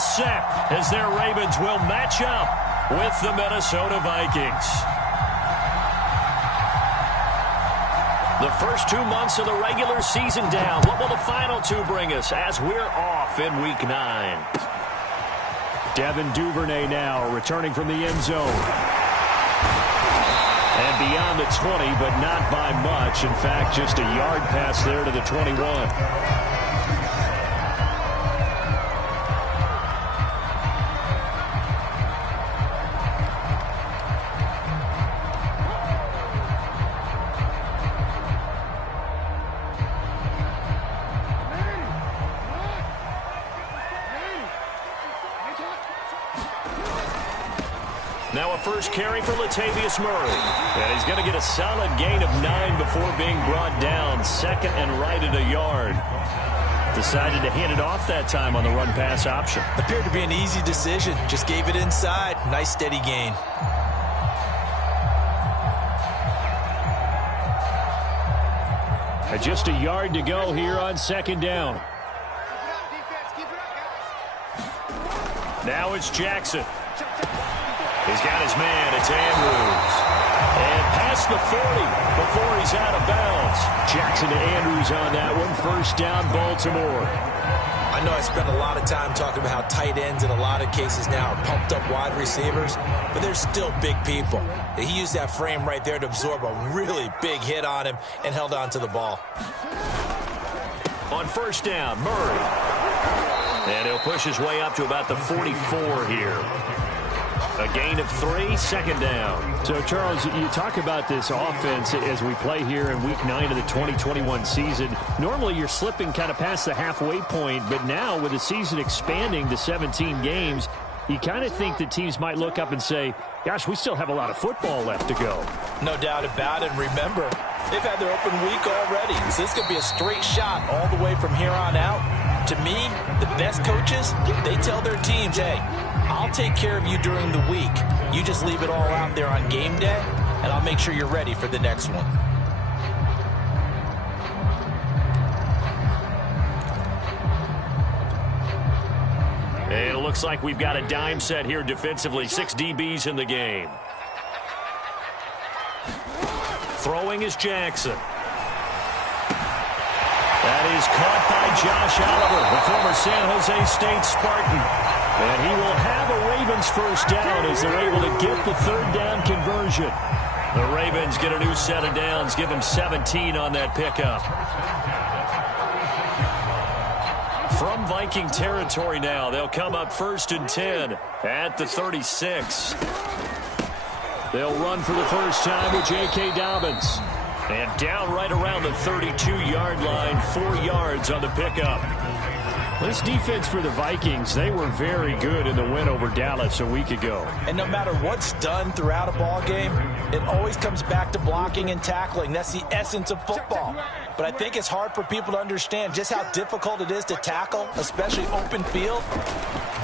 all set as their Ravens will match up with the Minnesota Vikings. The first 2 months of the regular season down. What will the final two bring us as we're off in Week 9? Devin Duvernay now returning from the end zone. And beyond the 20, but not by much. In fact, just a yard pass there to the 21. Now a first carry for Latavius Murray. And he's going to get a solid gain of 9 before being brought down. Second and right at a yard. Decided to hand it off that time on the run-pass option. Appeared to be an easy decision. Just gave it inside. Nice steady gain. Just a yard to go here on second down. Now it's Jackson. He's got his man. It's Andrews. And past the 40 before he's out of bounds. Jackson to Andrews on that one. First down, Baltimore. I know I spent a lot of time talking about how tight ends in a lot of cases now are pumped up wide receivers, but they're still big people. He used that frame right there to absorb a really big hit on him and held on to the ball. On first down, Murray. And he'll push his way up to about the 44 here. A gain of 3, second down. So, Charles, you talk about this offense as we play here in Week 9 of the 2021 season. Normally, you're slipping kind of past the halfway point, but now with the season expanding to 17 games, you kind of think that teams might look up and say, gosh, we still have a lot of football left to go. No doubt about it. Remember, they've had their open week already, so this could be a straight shot all the way from here on out. To me, the best coaches, they tell their teams, hey, I'll take care of you during the week. You just leave it all out there on game day, and I'll make sure you're ready for the next one. And it looks like we've got a dime set here defensively. 6 DBs in the game. Throwing is Jackson. That is caught by Josh Oliver, the former San Jose State Spartan. And he will have a Ravens first down as they're able to get the third down conversion. The Ravens get a new set of downs, give them 17 on that pickup. From Viking territory now, they'll come up first and 10 at the 36. They'll run for the first time with J.K. Dobbins. And down right around the 32-yard line, 4 yards on the pickup. This defense for the Vikings, they were very good in the win over Dallas a week ago. And no matter what's done throughout a ball game, it always comes back to blocking and tackling. That's the essence of football. But I think it's hard for people to understand just how difficult it is to tackle, especially open field.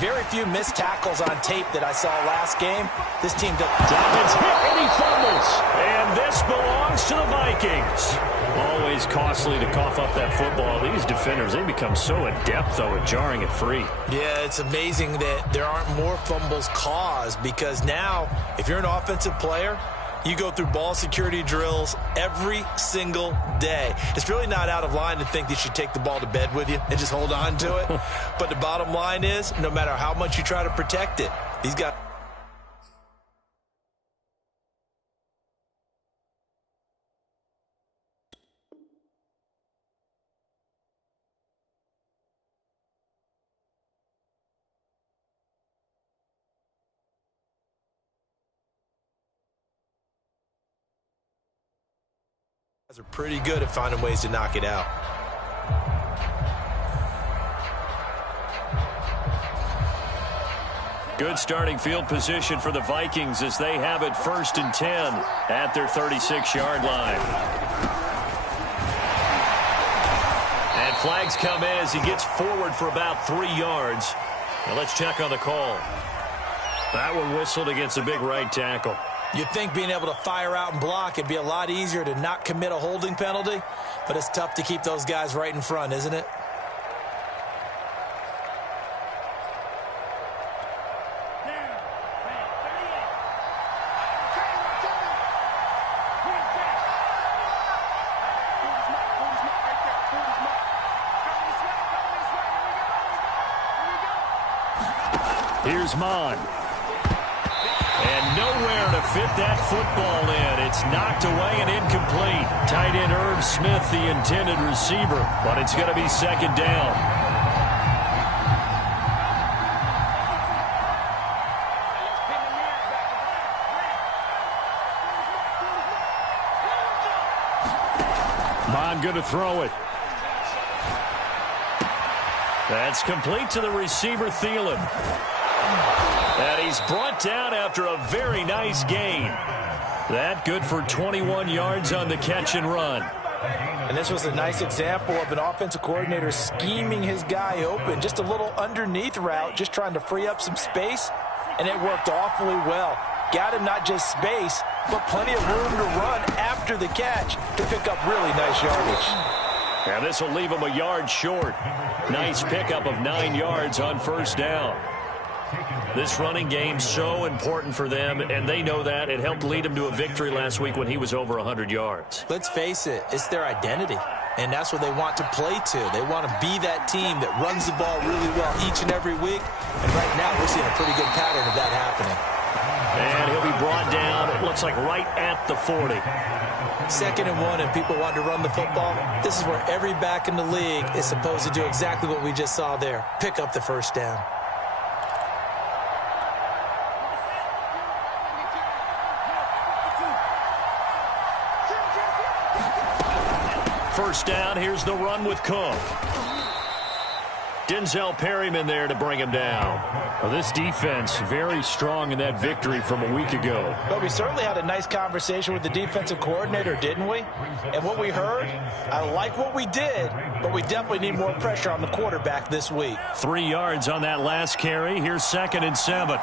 Very few missed tackles on tape that I saw last game. This team does. Dobbins hit and he fumbles. And this belongs to the Vikings. Always costly to cough up that football. These defenders, they become so adept, though, at jarring it free. Yeah, it's amazing that there aren't more fumbles caused, because now, if you're an offensive player, you go through ball security drills every single day. It's really not out of line to think that you should take the ball to bed with you and just hold on to it. But the bottom line is, no matter how much you try to protect it, these guys... are pretty good at finding ways to knock it out. Good starting field position for the Vikings as they have it first and 10 at their 36-yard line. And flags come in as he gets forward for about 3 yards. Now let's check on the call. That one whistled against a big right tackle. You'd think being able to fire out and block, it'd be a lot easier to not commit a holding penalty, but it's tough to keep those guys right in front, isn't it? Here's Mon. And nowhere to fit that football in. It's knocked away and incomplete. Tight end Irv Smith, the intended receiver, but it's going to be second down. Mon going to throw it. That's complete to the receiver, Thielen. And he's brought down after a very nice gain. That good for 21 yards on the catch and run. And this was a nice example of an offensive coordinator scheming his guy open. Just a little underneath route, just trying to free up some space. And it worked awfully well. Got him not just space, but plenty of room to run after the catch to pick up really nice yardage. And this will leave him a yard short. Nice pickup of 9 yards on first down. This running game so important for them, and they know that. It helped lead them to a victory last week when he was over 100 yards. Let's face it, it's their identity, and that's what they want to play to. They want to be that team that runs the ball really well each and every week, and right now we're seeing a pretty good pattern of that happening. And he'll be brought down, it looks like right at the 40. 2nd and 1, and people want to run the football. This is where every back in the league is supposed to do exactly what we just saw there. Pick up the first down. First down, here's the run with Cook. Denzel Perryman there to bring him down. Well, this defense very strong in that victory from a week ago. But we certainly had a nice conversation with the defensive coordinator, didn't we? And what we heard, I like what we did, but we definitely need more pressure on the quarterback this week. 3 yards on that last carry. Here's 2nd and 7.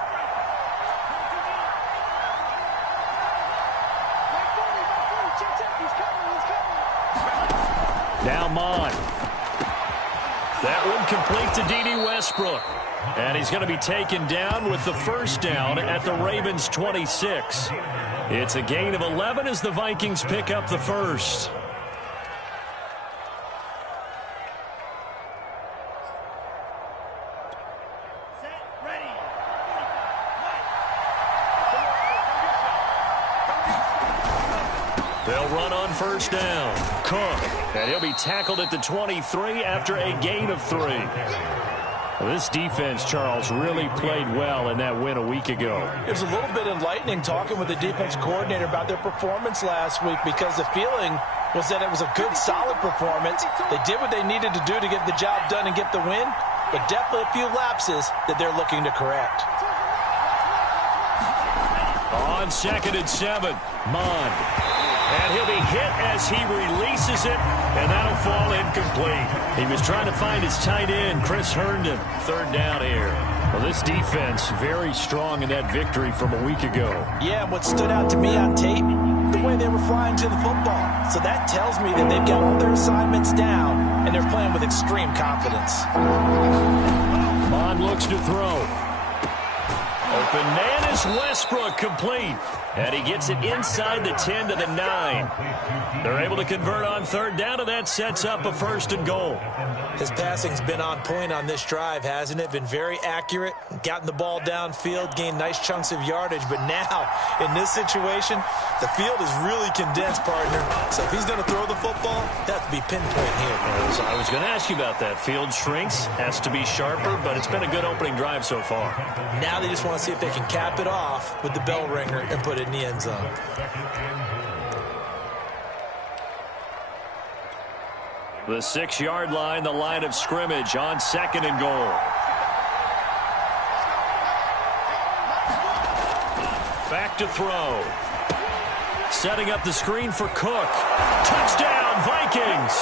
Now Mon. That one complete to D.D. Westbrook. And he's going to be taken down with the first down at the Ravens' 26. It's a gain of 11 as the Vikings pick up the first. They'll run on first down. Cook. And he'll be tackled at the 23 after a gain of 3. Well, this defense, Charles, really played well in that win a week ago. It was a little bit enlightening talking with the defense coordinator about their performance last week, because the feeling was that it was a good, solid performance. They did what they needed to do to get the job done and get the win, but definitely a few lapses that they're looking to correct. On 2nd and 7, Mon. And he'll be hit as he releases it, and that'll fall incomplete. He was trying to find his tight end, Chris Herndon. 3rd down here. Well, this defense very strong in that victory from a week ago. Yeah, what stood out to me on tape, the way they were flying to the football. So that tells me that they've got all their assignments down, and they're playing with extreme confidence. Mon looks to throw. Open man is Westbrook, complete. And he gets it inside the 10 to the 9. They're able to convert on 3rd down, and that sets up a 1st and goal. His passing's been on point on this drive, hasn't it? Been very accurate, gotten the ball downfield, gained nice chunks of yardage. But now, in this situation, the field is really condensed, partner. So if he's going to throw the football, that would be pinpoint here. I was going to ask you about that. Field shrinks, has to be sharper, but it's been a good opening drive so far. Now they just want to see if they can cap it off with the bell ringer and put it in the end zone. The 6-yard line, the line of scrimmage on 2nd and goal. Back to throw. Setting up the screen for Cook. Touchdown, Vikings!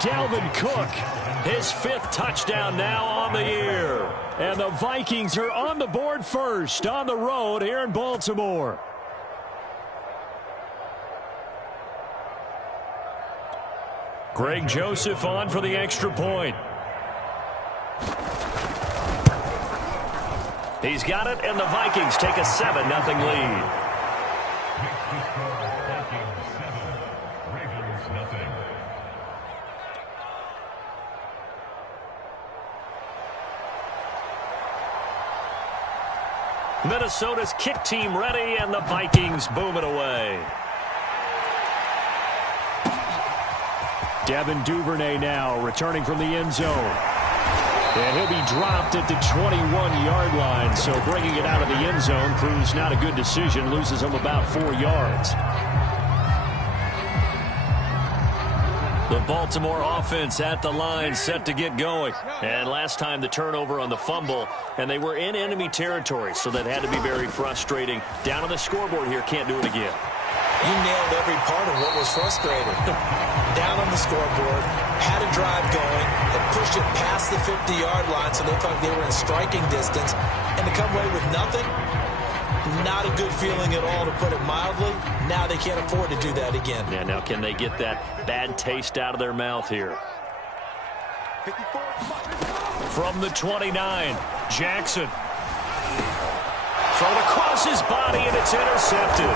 Dalvin Cook, his 5th touchdown now on the year. And the Vikings are on the board first on the road here in Baltimore. Greg Joseph on for the extra point. He's got it, and the Vikings take a 7-0 lead. Minnesota's kick team ready, and the Vikings boom it away. Devin Duvernay now returning from the end zone. And he'll be dropped at the 21-yard line, so bringing it out of the end zone proves not a good decision, loses him about 4 yards. The Baltimore offense at the line, set to get going. And last time the turnover on the fumble, and they were in enemy territory, so that had to be very frustrating. Down on the scoreboard here, can't do it again. You nailed every part of what was frustrating. Down on the scoreboard, had a drive going, and pushed it past the 50-yard line, so they thought they were in striking distance. And to come away with nothing, not a good feeling at all, to put it mildly. Now they can't afford to do that again. Yeah, now can they get that bad taste out of their mouth here? From the 29, Jackson. Thrown across his body, and it's intercepted.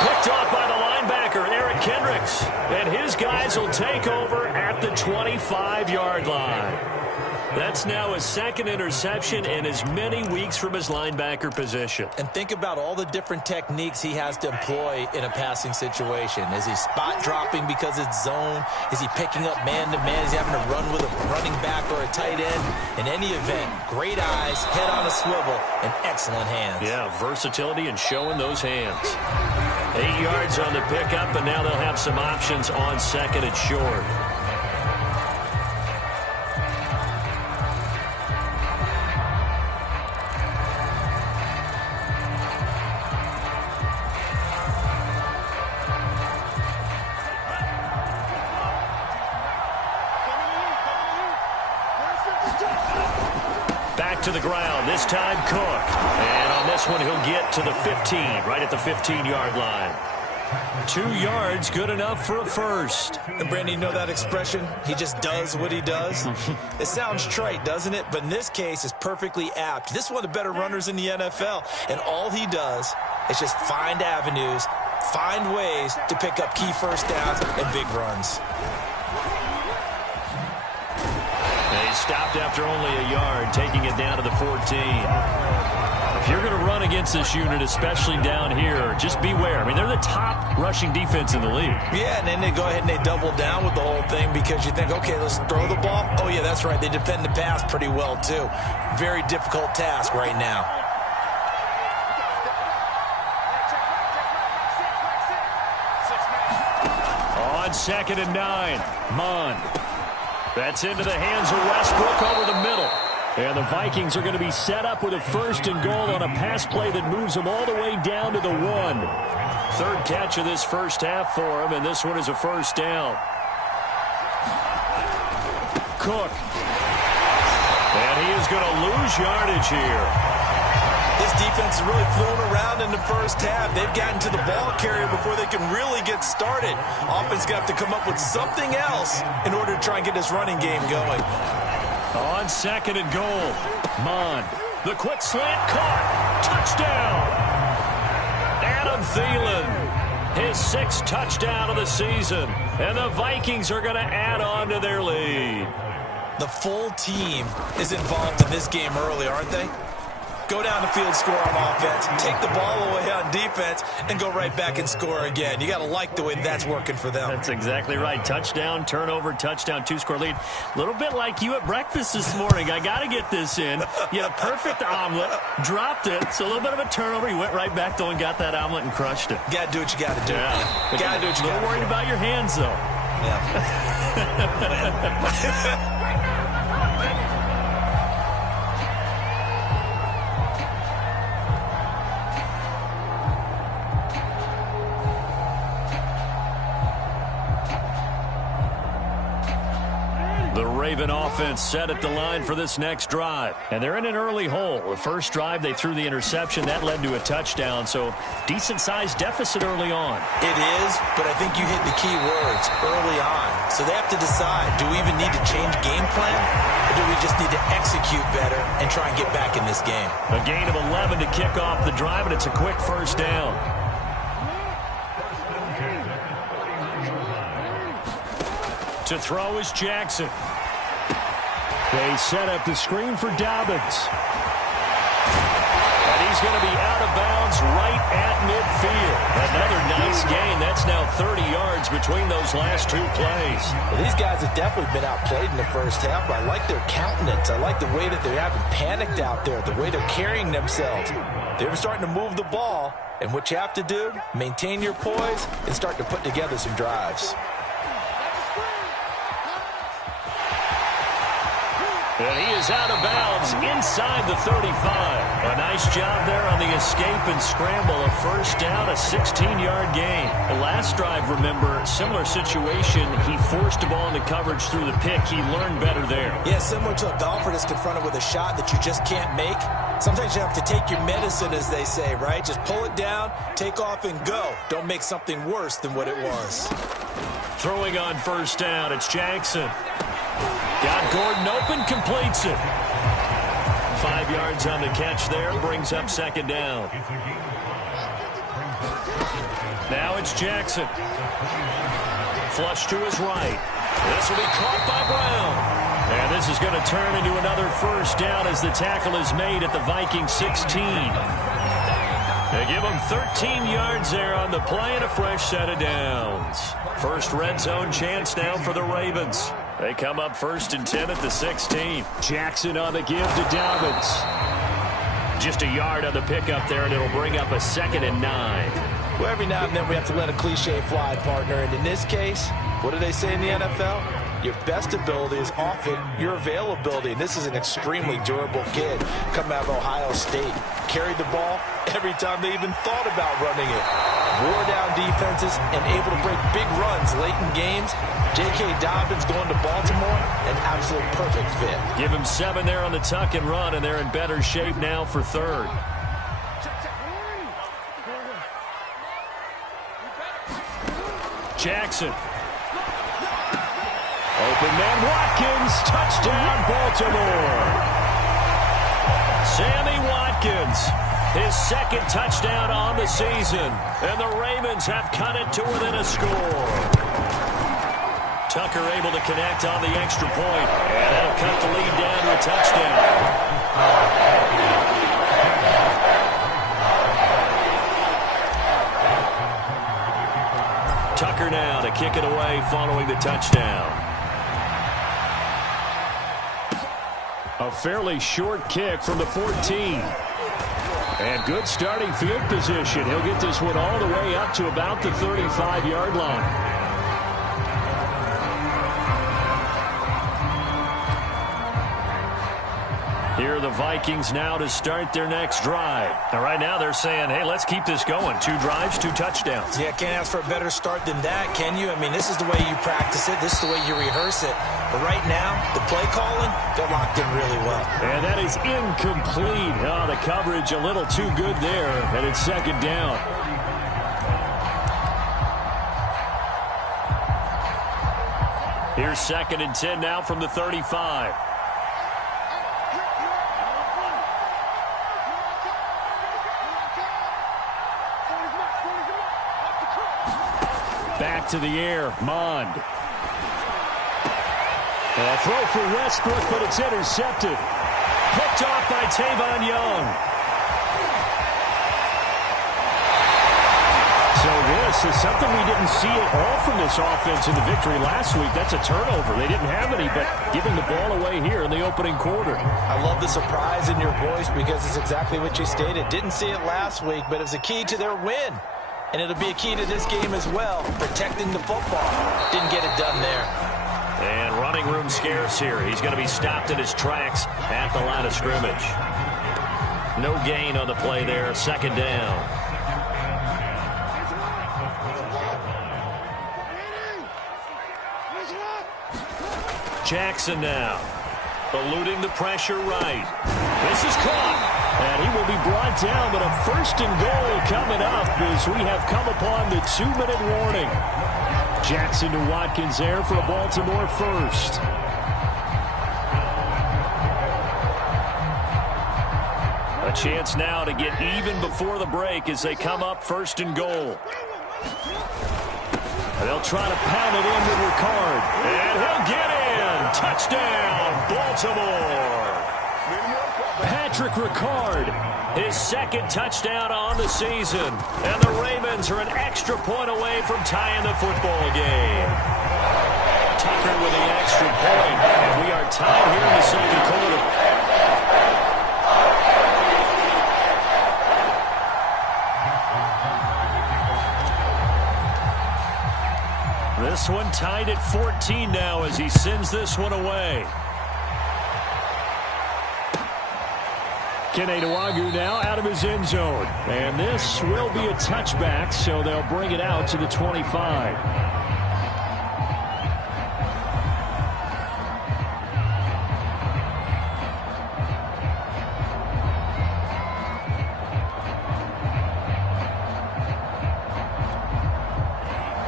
Picked off by the linebacker, Eric Kendricks. And his guys will take over at the 25-yard line. That's now his second interception in as many weeks from his linebacker position. And think about all the different techniques he has to employ in a passing situation. Is he spot dropping because it's zone? Is he picking up man-to-man? Is he having to run with a running back or a tight end? In any event, great eyes, head on a swivel, and excellent hands. Yeah, versatility and showing those hands. 8 yards on the pickup, and now they'll have some options on second and short. Back to the ground, this time Cook. And on this one, he'll get to the 15, right at the 15-yard line. 2 yards, good enough for a first. And Brandon, you know that expression? He just does what he does? It sounds trite, doesn't it? But in this case, it's perfectly apt. This is one of the better runners in the NFL. And all he does is just find avenues, find ways to pick up key first downs and big runs. Stopped after only a yard, taking it down to the 14. If you're going to run against this unit, especially down here, just beware. I mean, they're the top rushing defense in the league. Yeah, and then they go ahead and they double down with the whole thing because you think, okay, let's throw the ball. Oh, yeah, that's right. They defend the pass pretty well, too. Very difficult task right now. On 2nd and 9, Mond. That's into the hands of Westbrook over the middle. And the Vikings are going to be set up with a 1st and goal on a pass play that moves them all the way down to the 1. 3rd catch of this first half for him, and this one is a first down. Cook. And he is going to lose yardage here. This defense is really thrown around in the first half. They've gotten to the ball carrier before they can really get started. Offense got to come up with something else in order to try and get this running game going. On 2nd and goal, Mond. The quick slant caught. Touchdown. Adam Thielen. His 6th touchdown of the season. And the Vikings are going to add on to their lead. The full team is involved in this game early, aren't they? Go down the field, score on offense, take the ball away on defense, and go right back and score again. You got to like the way that's working for them. That's exactly right. Touchdown, turnover, touchdown, 2-score lead. A little bit like you at breakfast this morning. I got to get this in. You had a perfect omelet, dropped it. So a little bit of a turnover. You went right back, though, and got that omelet and crushed it. Got to do what you got to do. Yeah. Got to do what you got to do. A little worried about your hands, though. Yeah. The Raven offense set at the line for this next drive. And they're in an early hole. The first drive, they threw the interception. That led to a touchdown, so decent-sized deficit early on. It is, but I think you hit the key words, early on. So they have to decide, do we even need to change game plan, or do we just need to execute better and try and get back in this game? A gain of 11 to kick off the drive, and it's a quick first down. To throw is Jackson. They set up the screen for Dobbins. And he's going to be out of bounds right at midfield. Another nice gain. That's now 30 yards between those last two plays. Well, these guys have definitely been outplayed in the first half, but I like their countenance. I like the way that they haven't panicked out there, the way they're carrying themselves. They're starting to move the ball, and what you have to do, maintain your poise and start to put together some drives. And he is out of bounds inside the 35. A nice job there on the escape and scramble. A first down, a 16-yard gain. The last drive, remember, similar situation. He forced the ball into coverage through the pick. He learned better there. Yeah, similar to a golfer that's confronted with a shot that you just can't make. Sometimes you have to take your medicine, as they say, right? Just pull it down, take off, and go. Don't make something worse than what it was. Throwing on first down, it's Jackson. Got Gordon open, completes it. 5 yards on the catch there, brings up second down. Now it's Jackson. Flush to his right. This will be caught by Brown. And this is going to turn into another first down as the tackle is made at the Vikings 16. They give him 13 yards there on the play and a fresh set of downs. First red zone chance now for the Ravens. They come up 1st and 10 at the 16. Jackson on the give to Dobbins. Just a yard on the pickup there, and it'll bring up a 2nd and 9. Well, every now and then we have to let a cliche fly, partner. And in this case, what do they say in the NFL? Your best ability is often your availability. And this is an extremely durable kid coming out of Ohio State. Carried the ball every time they even thought about running it. Wore down defenses and able to break big runs late in games. J.K. Dobbins going to Baltimore, an absolute perfect fit. Give him 7 there on the tuck and run, and they're in better shape now for 3rd. Jackson. Open man Watkins. Touchdown Baltimore. Sammy Watkins. His 2nd touchdown on the season. And the Ravens have cut it to within a score. Tucker able to connect on the extra point. And that'll cut the lead down to a touchdown. Tucker now to kick it away following the touchdown. A fairly short kick from the 14. And good starting field position. He'll get this one all the way up to about the 35-yard line. Here are the Vikings now to start their next drive. And right now they're saying, hey, let's keep this going. 2 drives, 2 touchdowns. Yeah, can't ask for a better start than that, can you? I mean, this is the way you practice it. This is the way you rehearse it. But right now, the play calling, they're locked in really well. And that is incomplete. Oh, the coverage a little too good there. And it's 2nd down. Here's 2nd and 10 now from the 35. Back to the air, Mond. A throw for Westbrook, but it's intercepted. Picked off by Tavon Young. So this is something we didn't see at all from this offense in the victory last week. That's a turnover. They didn't have any, but giving the ball away here in the opening quarter. I love the surprise in your voice because it's exactly what you stated. Didn't see it last week, but it was a key to their win. And it'll be a key to this game as well, protecting the football. Didn't get it done there. And running room scarce here. He's going to be stopped in his tracks at the line of scrimmage. No gain on the play there. 2nd down. Jackson now. Eluding the pressure right. This is caught. And he will be brought down, but a 1st and goal coming up as we have come upon the 2-minute warning. Jackson to Watkins there for a Baltimore 1st. A chance now to get even before the break as they come up 1st and goal. They'll try to pound it in with Ricard. And he'll get in. Touchdown, Baltimore. Patrick Ricard. His second touchdown on the season. And the Ravens are an extra point away from tying the football game. Tucker with the extra point. And we are tied here in the second quarter. This one tied at 14 now as he sends this one away. Kene Nwangwu now out of his end zone. And this will be a touchback, so they'll bring it out to the 25.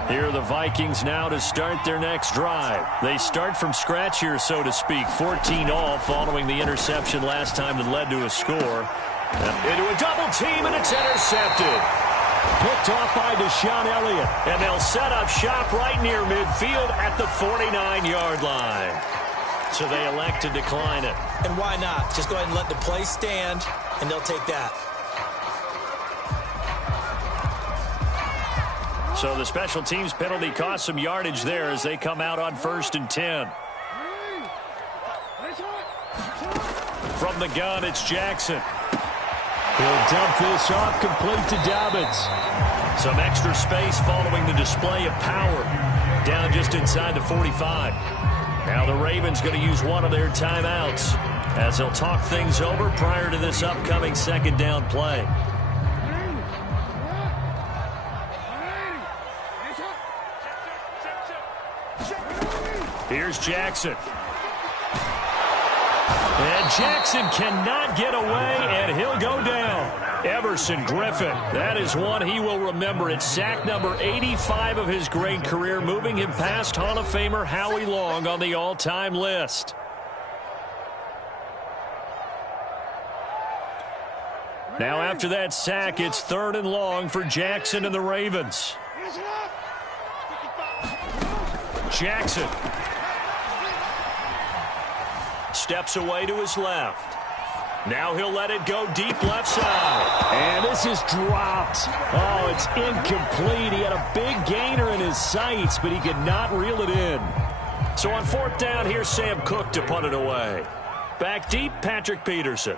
Here are the Vikings now to start their next drive. They start from scratch here, so to speak. 14 all following the interception last time that led to a score. Into a double team, and it's intercepted. Picked off by Deshaun Elliott. And they'll set up shop right near midfield at the 49-yard line. So they elect to decline it. And why not? Just go ahead and let the play stand, and they'll take that. So the special teams penalty cost some yardage there as they come out on 1st and 10. From the gun, it's Jackson. He'll dump this off complete to Dobbins. Some extra space following the display of power. Down just inside the 45. Now the Ravens going to use one of their timeouts as they'll talk things over prior to this upcoming second down play. Here's Jackson. And Jackson cannot get away, and he'll go down. Everson Griffin. That is one he will remember. It's sack number 85 of his great career, moving him past Hall of Famer Howie Long on the all-time list. Now after that sack, it's 3rd and long for Jackson and the Ravens. Jackson steps away to his left. Now he'll let it go deep left side. And this is dropped. Oh, it's incomplete. He had a big gainer in his sights, but he could not reel it in. So on 4th down, here's Sam Cook to punt it away. Back deep, Patrick Peterson.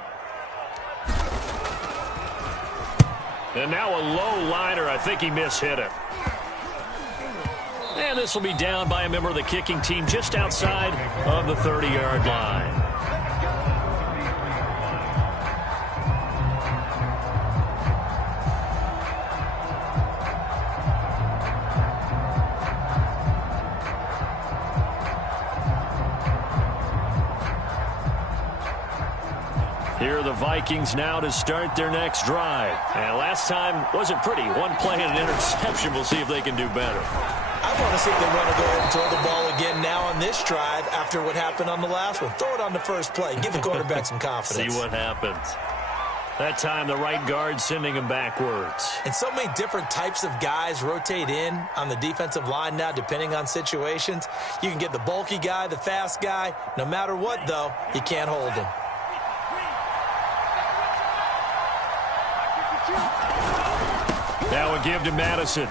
And now a low liner. I think he mishit it. And this will be down by a member of the kicking team just outside of the 30-yard line. Here are the Vikings now to start their next drive. And last time wasn't pretty. One play and an interception. We'll see if they can do better. I want to see if they want to go ahead and throw the ball again now on this drive after what happened on the last one. Throw it on the first play. Give the quarterback some confidence. See what happens. That time the right guard sending him backwards. And so many different types of guys rotate in on the defensive line now depending on situations. You can get the bulky guy, the fast guy. No matter what, though, you can't hold him. Now a give to Madison.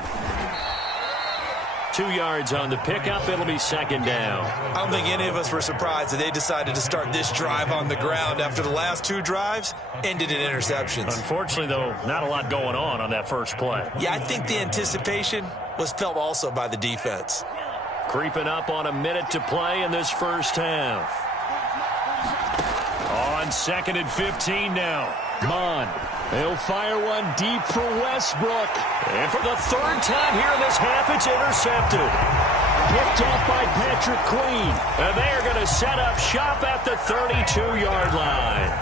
2 yards on the pickup. It'll be 2nd down. I don't think any of us were surprised that they decided to start this drive on the ground after the last 2 drives ended in interceptions. Unfortunately, though, not a lot going on that first play. Yeah, I think the anticipation was felt also by the defense. Creeping up on a minute to play in this first half. On 2nd and 15 now. Mon. He'll fire one deep for Westbrook. And for the 3rd time here in this half, it's intercepted. Picked off by Patrick Queen. And they are going to set up shop at the 32-yard line.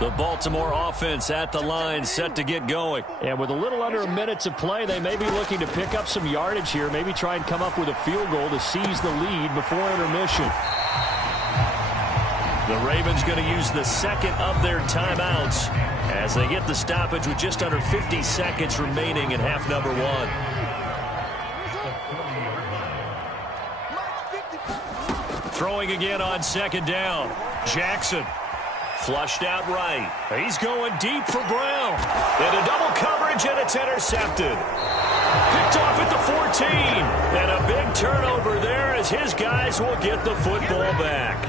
The Baltimore offense at the line set to get going. And with a little under a minute to play, they may be looking to pick up some yardage here, maybe try and come up with a field goal to seize the lead before intermission. The Ravens going to use the second of their timeouts as they get the stoppage with just under 50 seconds remaining in half number one. Throwing again on second down. Jackson flushed out right. He's going deep for Brown. Into double coverage, and it's intercepted. Picked off at the 14. And a big turnover there as his guys will get the football back.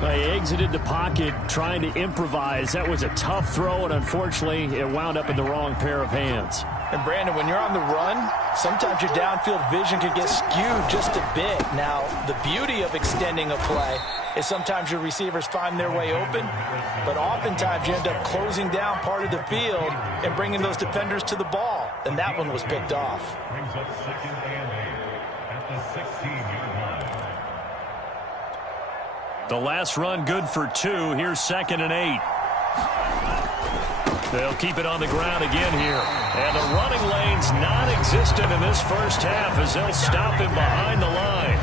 They exited the pocket trying to improvise. That was a tough throw, and unfortunately, it wound up in the wrong pair of hands. And, Brandon, when you're on the run, sometimes your downfield vision can get skewed just a bit. Now, the beauty of extending a play is sometimes your receivers find their way open, but oftentimes you end up closing down part of the field and bringing those defenders to the ball. And that one was picked off. Brings up second and 8 at the 16-yard line. The last run good for 2. Here's second and 8. They'll keep it on the ground again here. And the running lane's non-existent in this first half as they'll stop him behind the line.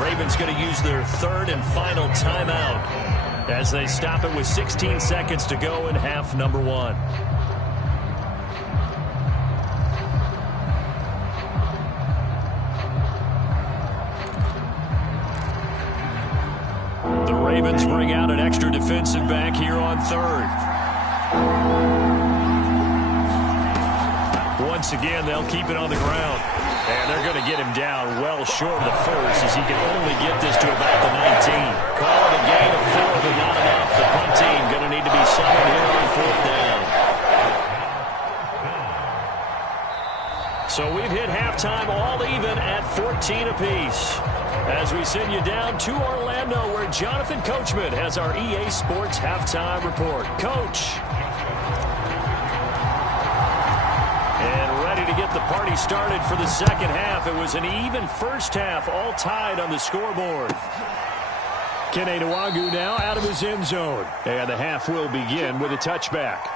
Ravens going to use their third and final timeout as they stop it with 16 seconds to go in half number one. The Ravens bring out an extra defensive back here on third. Once again, they'll keep it on the ground. And they're going to get him down well short of the first as he can only get this to about the 19. Call it a gain of 4, but not enough. The punt team going to need to be summoned here on fourth down. So we've hit halftime all even at 14 apiece. As we send you down to Orlando, where Jonathan Coachman has our EA Sports halftime report. Coach. And ready to get the party started for the second half. It was an even first half, all tied on the scoreboard. Kene Nwagu now out of his end zone. And the half will begin with a touchback.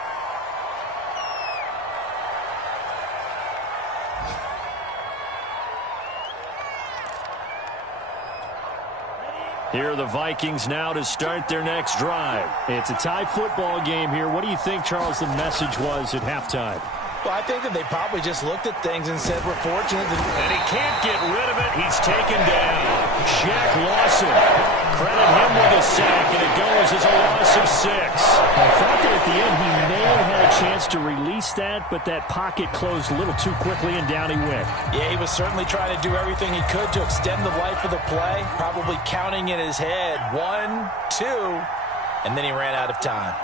Here are the Vikings now to start their next drive. It's a tie football game here. What do you think, Charles, the message was at halftime? Well, I think that they probably just looked at things and said, we're fortunate. And he can't get rid of it. He's taken down. Shaq Lawson. Credit him with a sack, and it goes as a loss of 6. I thought that at the end he may have had a chance to release that, but that pocket closed a little too quickly, and down he went. Yeah, he was certainly trying to do everything he could to extend the life of the play, probably counting in his head 1, 2, and then he ran out of time.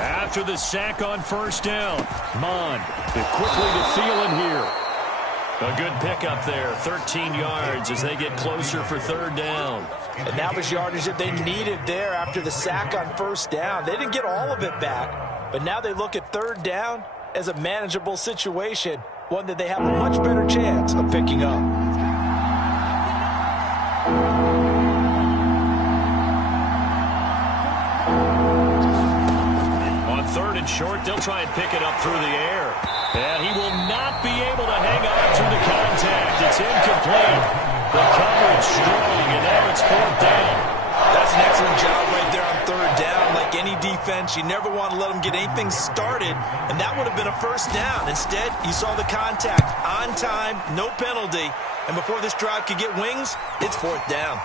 After the sack on first down, Mond quickly to Thielen here. A good pickup there, 13 yards as they get closer for third down. And that was yardage that they needed there after the sack on first down. They didn't get all of it back, but now they look at third down as a manageable situation, one that they have a much better chance of picking up. Third and short, they'll try and pick it up through the air. And he will not be able to hang on through the contact. It's incomplete. The coverage strong, and now it's fourth down. That's an excellent job right there on third down. Like any defense, you never want to let them get anything started, and that would have been a first down. Instead, you saw the contact on time, no penalty, and before this drive could get wings, it's fourth down.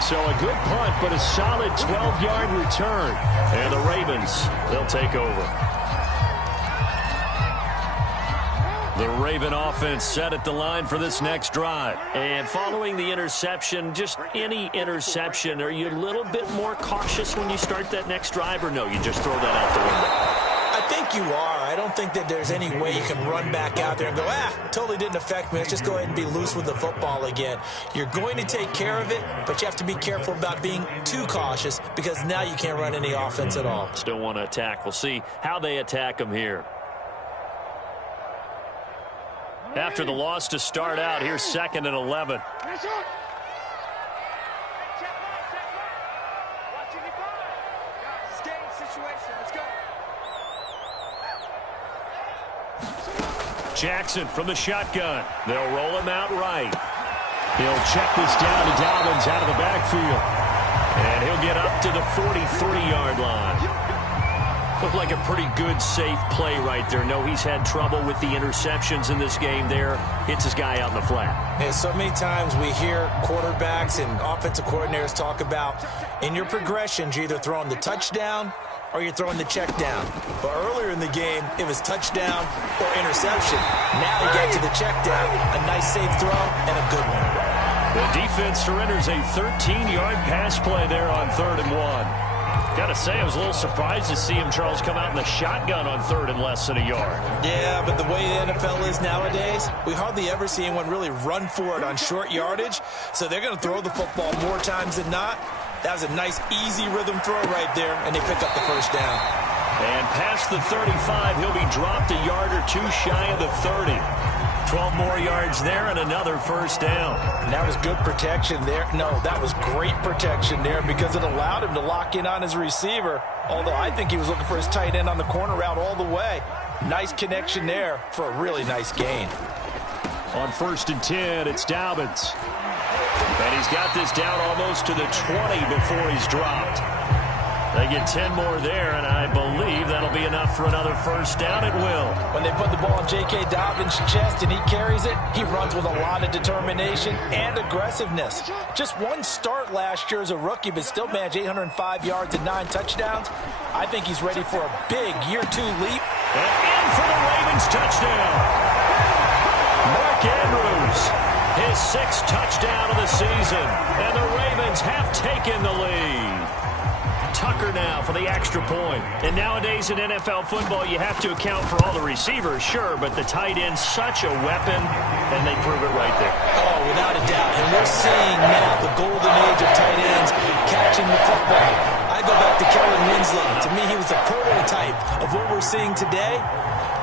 So a good punt, but a solid 12-yard return. And the Ravens, they'll take over. The Raven offense set at the line for this next drive. And following the interception, just any interception, are you a little bit more cautious when you start that next drive, or no, you just throw that out the window? I think you are. I don't think that there's any way you can run back out there and go, totally didn't affect me. Let's just go ahead and be loose with the football again. You're going to take care of it, but you have to be careful about being too cautious because now you can't run any offense at all. Still want to attack. We'll see how they attack them here. After the loss to start out, here's second and 11. Jackson from the shotgun. They'll roll him out right. He'll check this down to Dobbins out of the backfield. And he'll get up to the 43-yard line. Looked like a pretty good, safe play right there. No, he's had trouble with the interceptions in this game there. Hits his guy out in the flat. Yeah, so many times we hear quarterbacks and offensive coordinators talk about in your progressions, you're either throwing the touchdown or you're throwing the check down. But earlier in the game, it was touchdown or interception. Now you get to the check down, a nice safe throw, and a good one. The defense surrenders a 13-yard pass play there on 3rd and 1. Got to say, I was a little surprised to see him, Charles, come out in the shotgun on 3rd and less than a yard. Yeah, but the way the NFL is nowadays, we hardly ever see anyone really run for it on short yardage. So they're going to throw the football more times than not. That was a nice, easy rhythm throw right there, and they pick up the first down. And past the 35, he'll be dropped a yard or two shy of the 30. 12 more yards there and another first down. And that was good protection there. No, that was great protection there because it allowed him to lock in on his receiver, although I think he was looking for his tight end on the corner route all the way. Nice connection there for a really nice gain. On 1st and 10, it's Dobbins. And he's got this down almost to the 20 before he's dropped. They get 10 more there, and I believe that'll be enough for another first down. It will. When they put the ball in J.K. Dobbins' chest and he carries it, he runs with a lot of determination and aggressiveness. Just one start last year as a rookie, but still managed 805 yards and 9 touchdowns. I think he's ready for a big year 2 leap. And in for the Ravens touchdown. Mark Andrews, his 6th touchdown of the season, and the Ravens have taken the lead. Tucker now for the extra point. And nowadays in NFL football, you have to account for all the receivers, sure, but the tight end's such a weapon, and they prove it right there. Oh, without a doubt. And we're seeing now the golden age of tight ends catching the football. I go back to Kellen Winslow. To me, he was the prototype of what we're seeing today.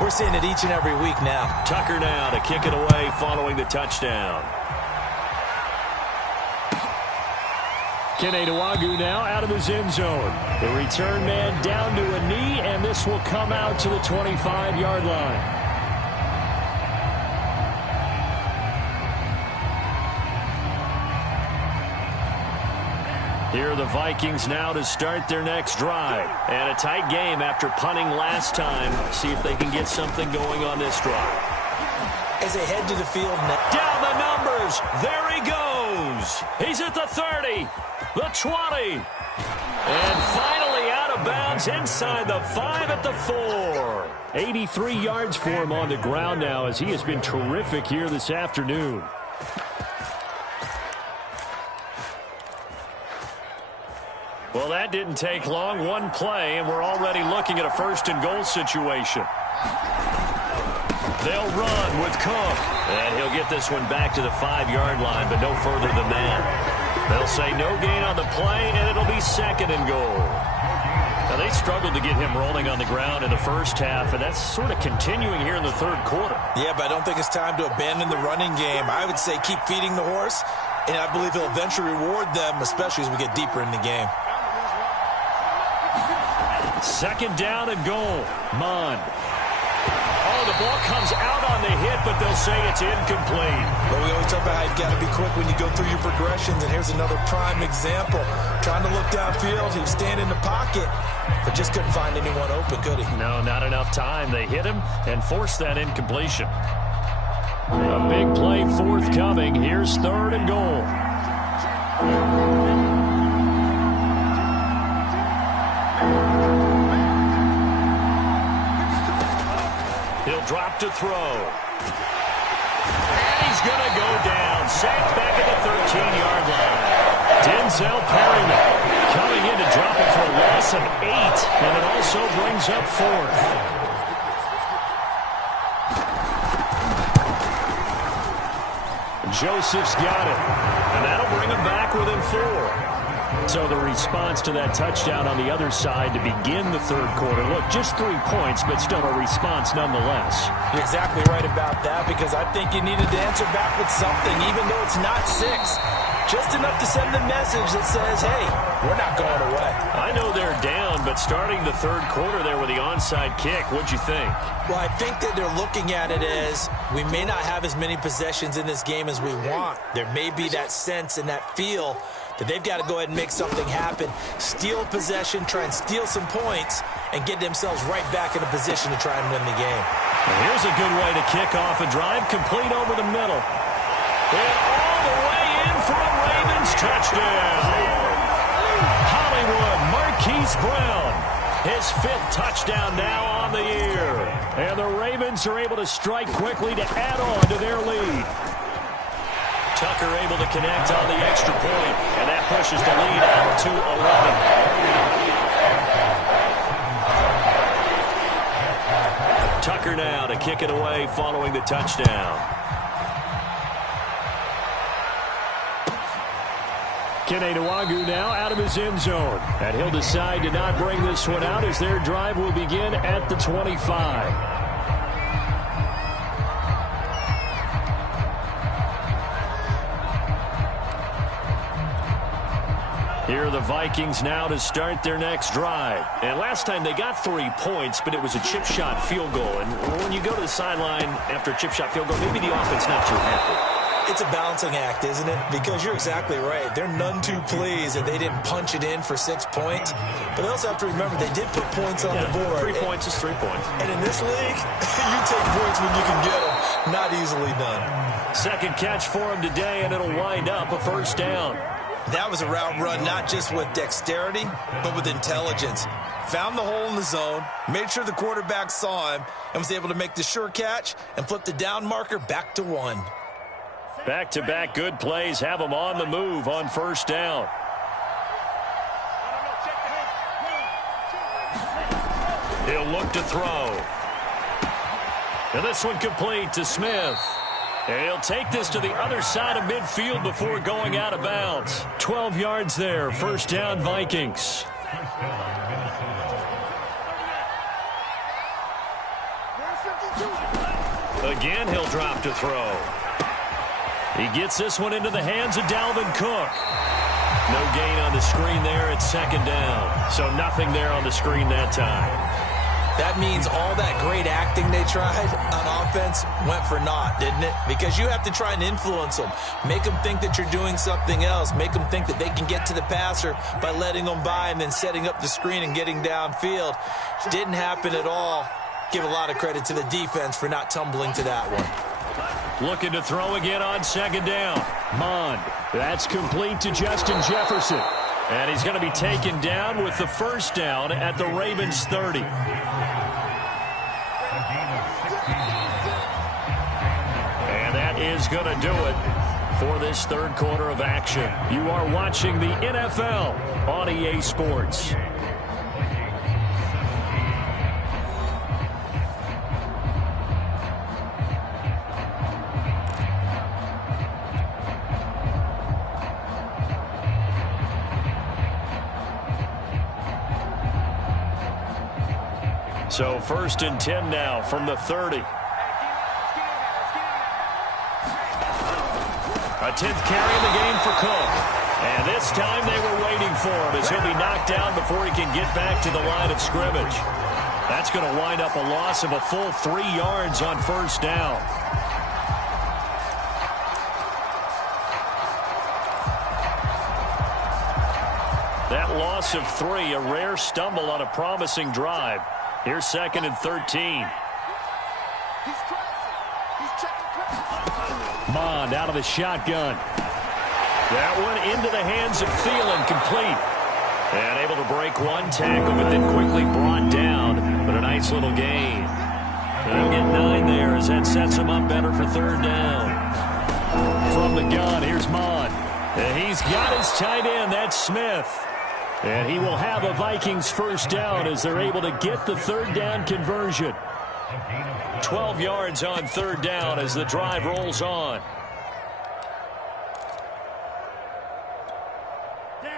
We're seeing it each and every week now. Tucker now to kick it away following the touchdown. Kene Nwangwu now out of his end zone. The return man down to a knee, and this will come out to the 25-yard line. Here are the Vikings now to start their next drive. And a tight game after punting last time. See if they can get something going on this drive. As they head to the field now. Down the numbers. There he goes. He's at the 30. The 20. And finally out of bounds inside the 5 at the 4. 83 yards for him on the ground now as he has been terrific here this afternoon. Well, that didn't take long. One play, and we're already looking at a 1st and goal situation. They'll run with Cook. And he'll get this one back to the 5-yard line, but no further than that. They'll say no gain on the play, and it'll be 2nd and goal. Now, they struggled to get him rolling on the ground in the first half, and that's sort of continuing here in the 3rd quarter. Yeah, but I don't think it's time to abandon the running game. I would say keep feeding the horse, and I believe he'll eventually reward them, especially as we get deeper in the game. 2nd down and goal. Mon. Oh, the ball comes out on the hit, but they'll say it's incomplete. But we always talk about how you've got to be quick when you go through your progressions, and here's another prime example. Trying to look downfield, he was standing in the pocket, but just couldn't find anyone open, could he? No, not enough time. They hit him and forced that incompletion. A big play forthcoming. Here's 3rd and goal. He'll drop to throw. And he's going to go down. Sacked back at the 13-yard line. Denzel Perryman coming in to drop it for a loss of 8. And it also brings up 4th. Joseph's got it. And that'll bring him back within 4. So the response to that touchdown on the other side to begin the 3rd quarter. Look, just 3 points, but still a response nonetheless. You're exactly right about that because I think you needed to answer back with something, even though it's not 6. Just enough to send the message that says, hey, we're not going away. I know they're down, but starting the third quarter there with the onside kick, what'd you think? Well, I think that they're looking at it as we may not have as many possessions in this game as we want. There may be that sense and that feel that they've got to go ahead and make something happen, steal possession, try and steal some points, and get themselves right back in a position to try and win the game. And here's a good way to kick off a drive, complete over the middle. And all the way in for a Ravens touchdown. Hollywood Marquise Brown, his 5th touchdown now on the year. And the Ravens are able to strike quickly to add on to their lead. Tucker able to connect on the extra point, and that pushes the lead out to 11. Tucker now to kick it away following the touchdown. Kene Nwagu now out of his end zone. And he'll decide to not bring this one out as their drive will begin at the 25. Here are the Vikings now to start their next drive. And last time they got 3 points, but it was a chip shot field goal. And when you go to the sideline after a chip shot field goal, maybe the offense not too happy. It's a balancing act, isn't it? Because you're exactly right. They're none too pleased that they didn't punch it in for 6 points. But they also have to remember they did put points on the board. 3 points is 3 points. And in this league, you take points when you can get them. Not easily done. Second catch for him today, and it'll wind up a first down. That was a route run not just with dexterity, but with intelligence. Found the hole in the zone, made sure the quarterback saw him, and was able to make the sure catch and flip the down marker back to 1. Back-to-back good plays have them on the move on first down. He'll look to throw. And this one complete to Smith. And he'll take this to the other side of midfield before going out of bounds. 12 yards there. First down, Vikings. Again, he'll drop to throw. He gets this one into the hands of Dalvin Cook. No gain on the screen there. It's second down. So nothing there on the screen that time. That means all that great acting they tried on offense went for naught, didn't it? Because you have to try and influence them. Make them think that you're doing something else. Make them think that they can get to the passer by letting them by and then setting up the screen and getting downfield. Didn't happen at all. Give a lot of credit to the defense for not tumbling to that one. Looking to throw again on second down. Mond. That's complete to Justin Jefferson. And he's going to be taken down with the first down at the Ravens 30. And that is going to do it for this third quarter of action. You are watching the NFL on EA Sports. So first and 10 now from the 30. A 10th carry in the game for Cook. And this time they were waiting for him as he'll be knocked down before he can get back to the line of scrimmage. That's going to wind up a loss of a full 3 yards on first down. That loss of 3, a rare stumble on a promising drive. Here's second and 13. Mond out of the shotgun. That one into the hands of Thielen, complete. And able to break one tackle, but then quickly brought down. But a nice little gain. He'll get 9 there as that sets him up better for third down. From the gun, here's Mond. And he's got his tight end, that's Smith. And he will have a Vikings first down as they're able to get the third down conversion. 12 yards on third down as the drive rolls on.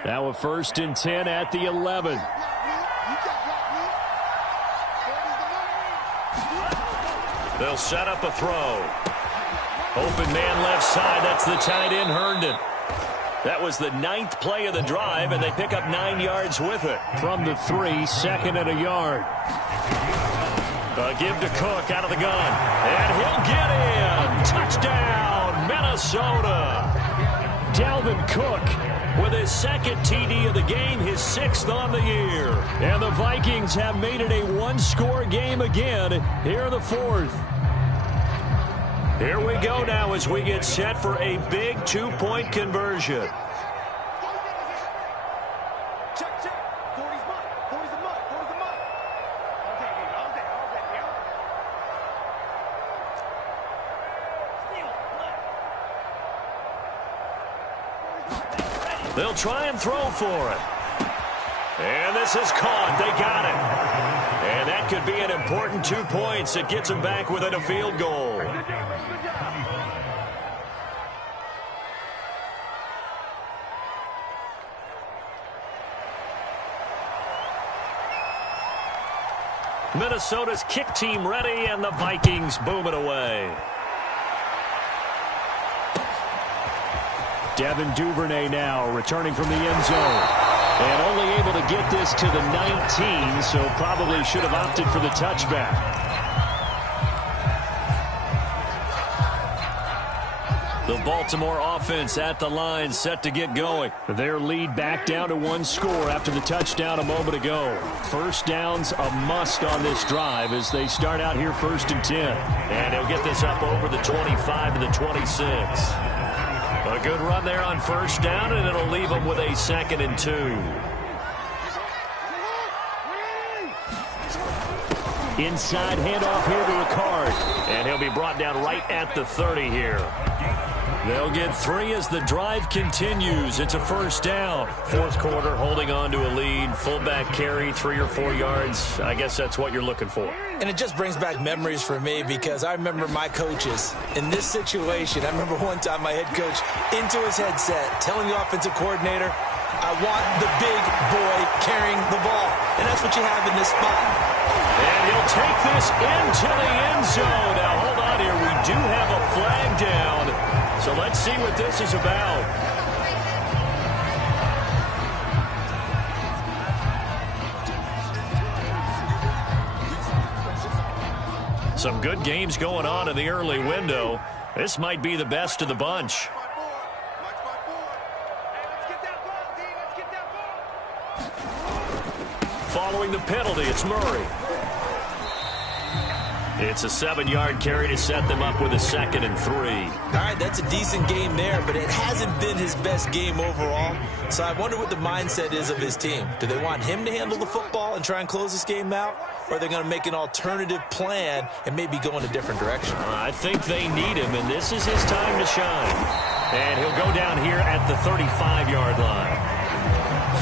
Now a first and 10 at the 11. They'll set up a throw. Open man left side. That's the tight end, Herndon. That was the 9th play of the drive, and they pick up 9 yards with it. From the 3, 2nd and a yard. Give to Cook out of the gun. And he'll get in. Touchdown, Minnesota. Dalvin Cook with his 2nd TD of the game, his 6th on the year. And the Vikings have made it a one-score game again here in the 4th. Here we go now as we get set for a big 2-point conversion. They'll try and throw for it. And this is caught. They got it. And that could be an important 2 points. It gets them back within a field goal. Minnesota's kick team ready, and the Vikings boom it away. Devin Duvernay now returning from the end zone. And only able to get this to the 19, so probably should have opted for the touchback. The Baltimore offense at the line, set to get going. Their lead back down to 1 score after the touchdown a moment ago. First down's a must on this drive as they start out here 1st and 10. And he'll get this up over the 25 to the 26. A good run there on 1st down, and it'll leave them with a 2nd and 2. Inside handoff here to Ricard. And he'll be brought down right at the 30 here. They'll get 3 as the drive continues. It's a 1st down. 4th quarter, holding on to a lead. Fullback carry, 3 or 4 yards. I guess that's what you're looking for. And it just brings back memories for me because I remember my coaches in this situation. I remember one time my head coach into his headset telling the offensive coordinator, I want the big boy carrying the ball. And that's what you have in this spot. And he'll take this into the end zone. Now, hold on here. We do have a flag down. So let's see what this is about. Some good games going on in the early window. This might be the best of the bunch. Following the penalty, it's Murray. It's a 7-yard carry to set them up with a 2nd and 3. All right, that's a decent game there, but it hasn't been his best game overall. So I wonder what the mindset is of his team. Do they want him to handle the football and try and close this game out? Or are they going to make an alternative plan and maybe go in a different direction? I think they need him, and this is his time to shine. And he'll go down here at the 35-yard line.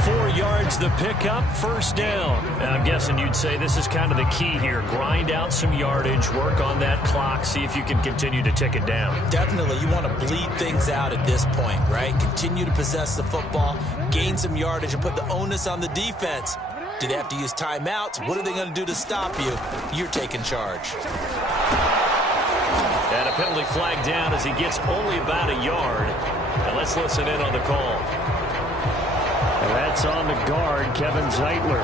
4 yards the pickup, 1st down. I'm guessing you'd say this is kind of the key here. Grind out some yardage, work on that clock, see if you can continue to tick it down. Definitely. You want to bleed things out at this point, right? Continue to possess the football, gain some yardage, and put the onus on the defense. Do they have to use timeouts? What are they going to do to stop you? You're taking charge. And a penalty flag down as he gets only about a yard. Now let's listen in on the call. And that's on the guard, Kevin Zeitler.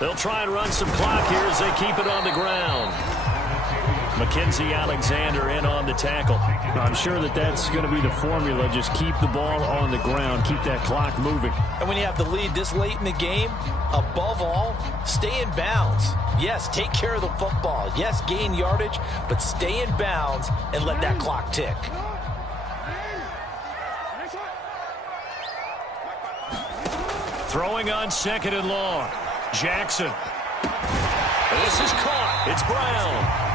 They'll try and run some clock here as they keep it on the ground. Mackenzie Alexander in on the tackle. I'm sure that that's going to be the formula. Just keep the ball on the ground. Keep that clock moving. And when you have the lead this late in the game, above all, stay in bounds. Yes, take care of the football. Yes, gain yardage, but stay in bounds and let that clock tick. Throwing on 2nd and long. Jackson. This is caught. It's Brown.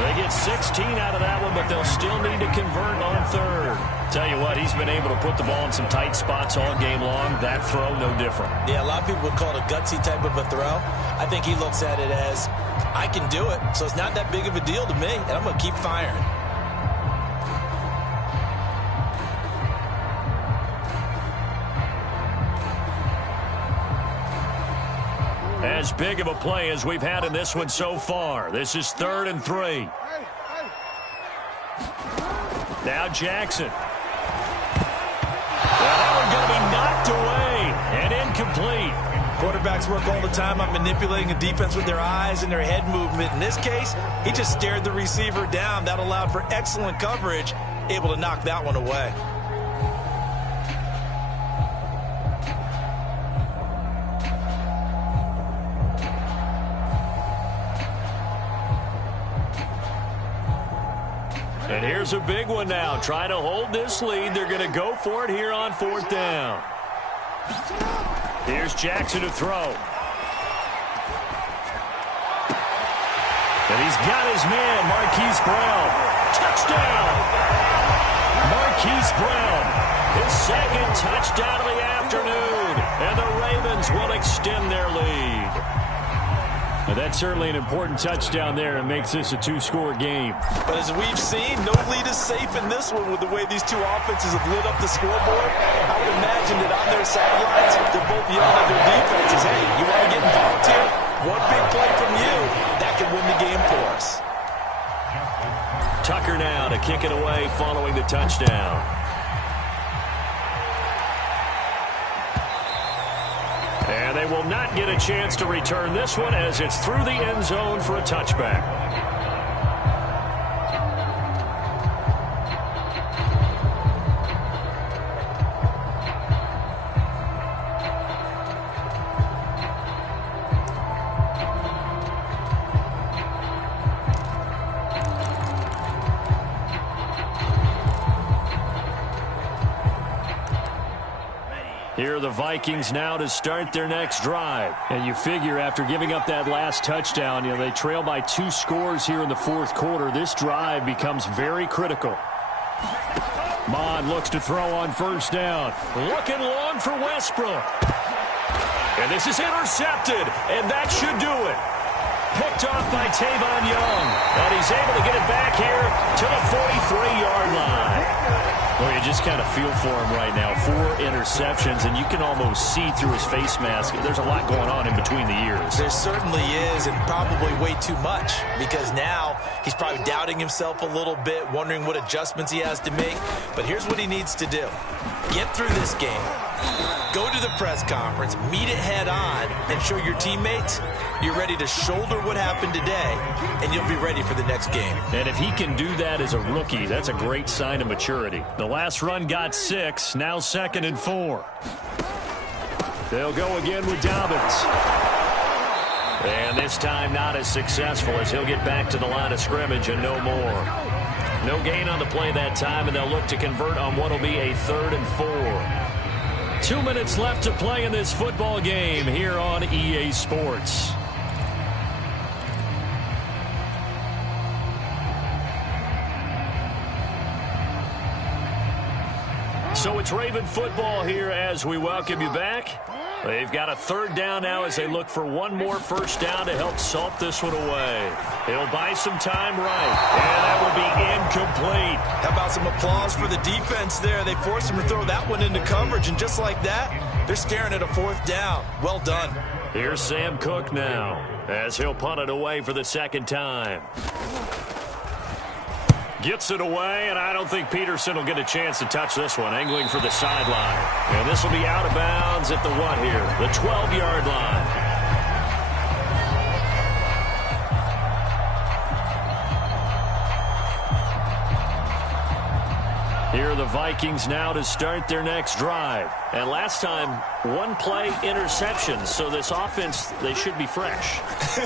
They get 16 out of that one, but they'll still need to convert on third. Tell you what, he's been able to put the ball in some tight spots all game long. That throw, no different. Yeah, a lot of people would call it a gutsy type of a throw. I think he looks at it as, I can do it, so it's not that big of a deal to me, and I'm going to keep firing. As big of a play as we've had in this one so far. This is 3rd and 3. Now Jackson. Well, that one going to be knocked away and incomplete. Quarterbacks work all the time on manipulating a defense with their eyes and their head movement. In this case, he just stared the receiver down. That allowed for excellent coverage, able to knock that one away. And here's a big one now. Trying to hold this lead. They're going to go for it here on 4th down. Here's Jackson to throw. And he's got his man, Marquise Brown. Touchdown! Marquise Brown, his 2nd touchdown of the afternoon. And the Ravens will extend their lead. Well, that's certainly an important touchdown there and makes this a 2-score game. But as we've seen, no lead is safe in this one with the way these two offenses have lit up the scoreboard. I would imagine that on their sidelines, they're both yelling at their defenses, hey, you want to get involved here? One big play from you, that could win the game for us. Tucker now to kick it away following the touchdown. And they will not get a chance to return this one as it's through the end zone for a touchback. Here are the Vikings now to start their next drive. And you figure after giving up that last touchdown, they trail by 2 scores here in the 4th quarter. This drive becomes very critical. Mond looks to throw on 1st down. Looking long for Westbrook. And this is intercepted, and that should do it. Picked off by Tavon Young. And he's able to get it back here to the 43-yard line. Well, you just kind of feel for him right now. 4 interceptions, and you can almost see through his face mask. There's a lot going on in between the ears. There certainly is, and probably way too much, because now he's probably doubting himself a little bit, wondering what adjustments he has to make. But here's what he needs to do. Get through this game. Go to the press conference, meet it head on, and show your teammates you're ready to shoulder what happened today, and you'll be ready for the next game. And if he can do that as a rookie, that's a great sign of maturity. The last run got 6, now 2nd and 4. They'll go again with Dobbins. And this time not as successful as he'll get back to the line of scrimmage and no more. No gain on the play that time, and they'll look to convert on what will be a 3rd and 4. 2 minutes left to play in this football game here on EA Sports. So it's Raven football here as we welcome you back. They've got a 3rd down now as they look for one more 1st down to help salt this one away. He'll buy some time right, and that will be incomplete. How about some applause for the defense there? They forced him to throw that one into coverage, and just like that, they're staring at a 4th down. Well done. Here's Sam Cook now as he'll punt it away for the 2nd time. Gets it away, and I don't think Peterson will get a chance to touch this one. Angling for the sideline. And this will be out of bounds at the what here? The 12-yard line. Here are the Vikings now to start their next drive. And last time, 1-play interception. So this offense, they should be fresh.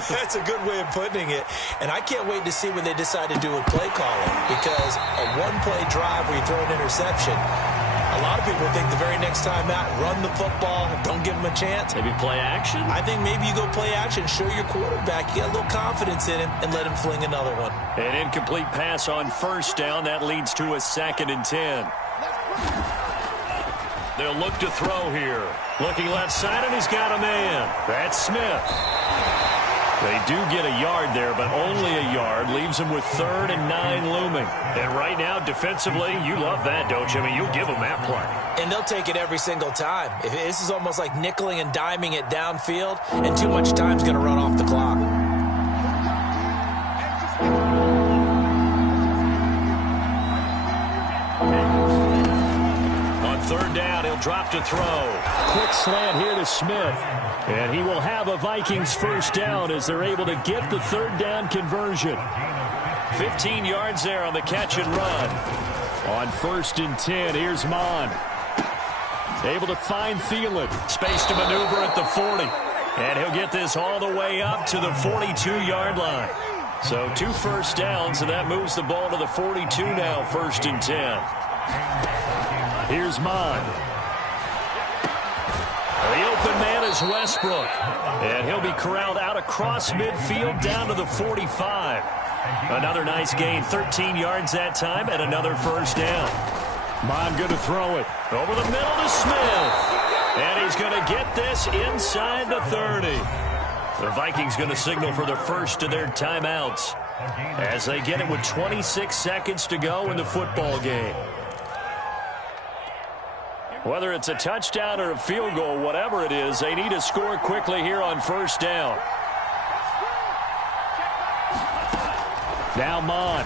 That's a good way of putting it. And I can't wait to see when they decide to do a play calling. Because a 1-play drive where you throw an interception, a A lot of people think the very next time out, run the football, don't give him a chance. Maybe play action? I think maybe you go play action, show your quarterback you got a little confidence in him, and let him fling another one. An incomplete pass on first down. That leads to a 2nd and 10. They'll look to throw here. Looking left side, and he's got a man. That's Smith. They do get a yard there, but only a yard. Leaves them with 3rd and 9 looming. And right now, defensively, you love that, don't you? I mean, you'll give them that play. And they'll take it every single time. This is almost like nickeling and diming it downfield, and too much time's going to run off the clock. On 3rd down, he'll drop to throw. Quick slant here to Smith. And he will have a Vikings first down as they're able to get the 3rd down conversion. 15 yards there on the catch and run. On 1st and 10, here's Mon. Able to find Thielen. Space to maneuver at the 40. And he'll get this all the way up to the 42-yard line. So 2 first downs, and that moves the ball to the 42 now, 1st and 10. Here's Mon. The open man is Westbrook. And he'll be corralled out across midfield down to the 45. Another nice gain, 13 yards that time, and another first down. Mon going to throw it. Over the middle to Smith. And he's going to get this inside the 30. The Vikings going to signal for the first of their timeouts as they get it with 26 seconds to go in the football game. Whether it's a touchdown or a field goal, whatever it is, they need to score quickly here on first down. Now Mon.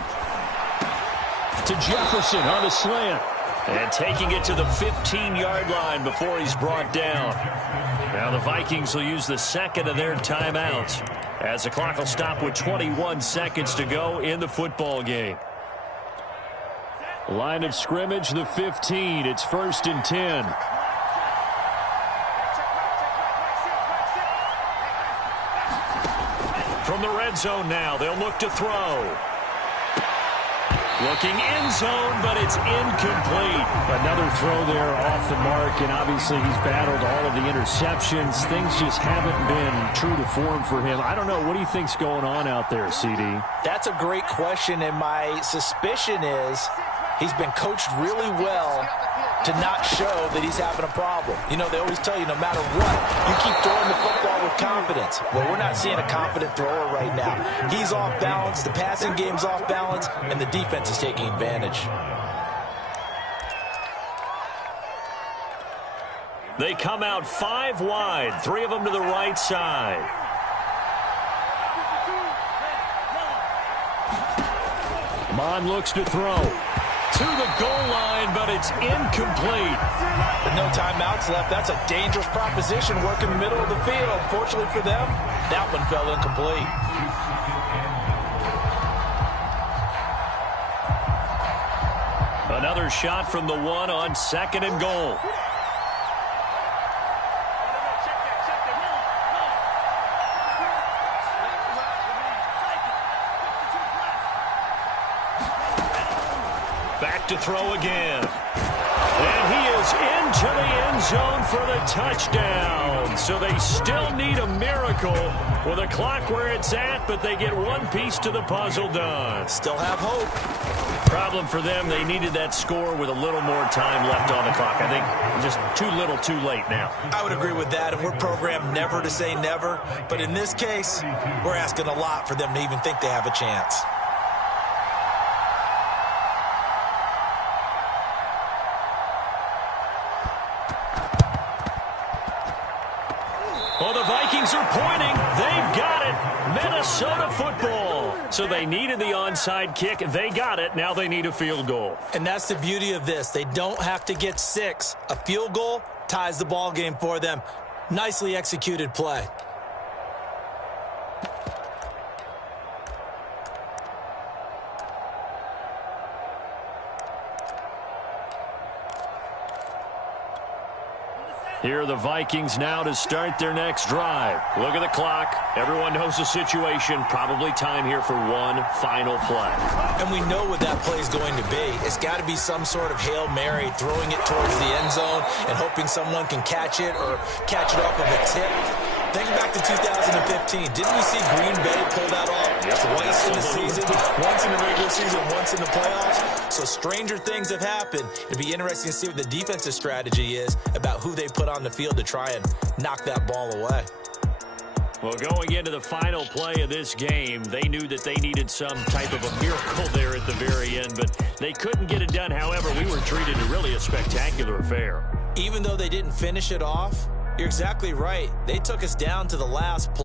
To Jefferson on the slant. And taking it to the 15-yard line before he's brought down. Now the Vikings will use the 2nd of their timeouts as the clock will stop with 21 seconds to go in the football game. Line of scrimmage, the 15. It's 1st and 10. From the red zone now, they'll look to throw. Looking end zone, but it's incomplete. Another throw there off the mark, and obviously he's battled all of the interceptions. Things just haven't been true to form for him. I don't know. What do you think's going on out there, CD? That's a great question, and my suspicion is he's been coached really well to not show that he's having a problem. You know, they always tell you no matter what, you keep throwing the football with confidence. Well, we're not seeing a confident thrower right now. He's off balance, the passing game's off balance, and the defense is taking advantage. They come out 5 wide, 3 of them to the right side. Mon looks to throw. To the goal line, but it's incomplete. With no timeouts left, that's a dangerous proposition, work in the middle of the field. Fortunately for them, that one fell incomplete. Another shot from the 1 on 2nd and goal. Back to throw again. And he is into the end zone for the touchdown. So they still need a miracle with a clock where it's at, but they get one piece to the puzzle done. Still have hope. Problem for them, they needed that score with a little more time left on the clock. I think just too little too late now. I would agree with that, and we're programmed never to say never. But in this case, we're asking a lot for them to even think they have a chance. Well, the Vikings are pointing. They've got it. Minnesota football. So they needed the onside kick. They got it. Now they need a field goal. And that's the beauty of this. They don't have to get 6. A field goal ties the ball game for them. Nicely executed play. Here are the Vikings now to start their next drive. Look at the clock. Everyone knows the situation. Probably time here for one final play. And we know what that play is going to be. It's got to be some sort of Hail Mary, throwing it towards the end zone and hoping someone can catch it or catch it off of a tip. Think back to 2015. Didn't we see Green Bay pull that off twice in the season? Once in the regular season, once in the playoffs. So stranger things have happened. It'd be interesting to see what the defensive strategy is about who they put on the field to try and knock that ball away. Well, going into the final play of this game, they knew that they needed some type of a miracle there at the very end, but they couldn't get it done. However, we were treated to really a spectacular affair. Even though they didn't finish it off, you're exactly right. They took us down to the last play.